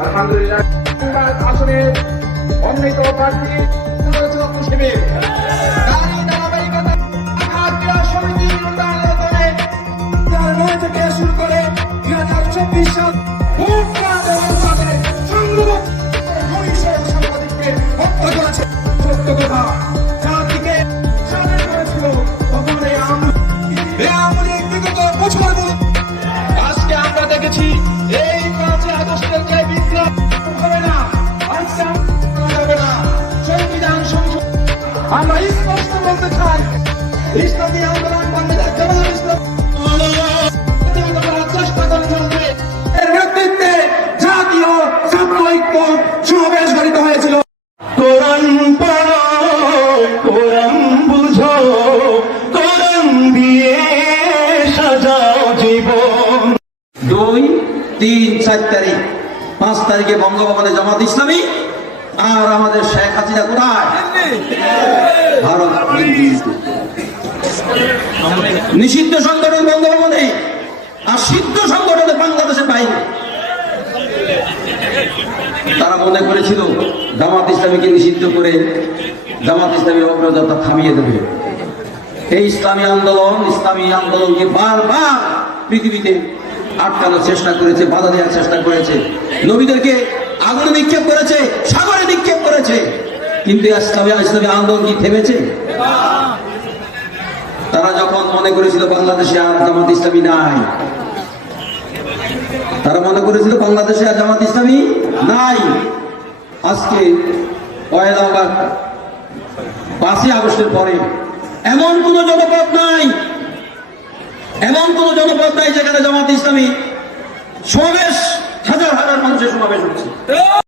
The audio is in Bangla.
আলহামদুলিল্লাহ আসনের অমৃত প্রার্থী শিবির থেকে শুরু করে? দুই হাজার চব্বিশ সাল আমরা স্পষ্ট বলতে চাই ইসলামী আন্দোলন বাংলাদেশ জামাত ইসলাম চেষ্টা করে চলবে এর নেতৃত্বে জাতীয় ছাত্র সমাবেশ গঠিত হয়েছিল। কোরআন পড়ো কোরআন বুঝো কোরআন দিয়ে সাজাও জীবন। দুই তিন চার তারিখ পাঁচ তারিখে বঙ্গভবনে জামাত ইসলামী আর আমাদের শেখ হাসিনা কোথায়? নিষিদ্ধ সংগঠন বঙ্গভবনে আর সিদ্ধ সংগঠনে বাংলাদেশের বাইরে তারা মনে করেছিল, জামাত ইসলামীকে নিষিদ্ধ করে জামাত ইসলামী অগ্রযাত্রা থামিয়ে দেবে। এই ইসলামী আন্দোলন, ইসলামী আন্দোলনকে বারবার পৃথিবীতে আটকানোর চেষ্টা করেছে, বাধা দেওয়ার চেষ্টা করেছে। নবীদেরকে আগুনে নিক্ষেপ করেছে, সাগরে নিক্ষেপ করেছে। কিন্তু ইসলামী ইসলামী আন্দোলন কি থেমেছে? তারা যখন মনে করেছিল বাংলাদেশে আর জামাত ইসলামী নাই, তারা মনে করেছিল বাংলাদেশে আর জামাত ইসলামী নাই। আজকে পয়লা পাঁচই আগস্টের পরে এমন কোন জনপদ নাই, এমন কোন জনপদ নাই যেখানে জামাত ইসলামী সমাবেশ মানুষের সমাবেশ হচ্ছে।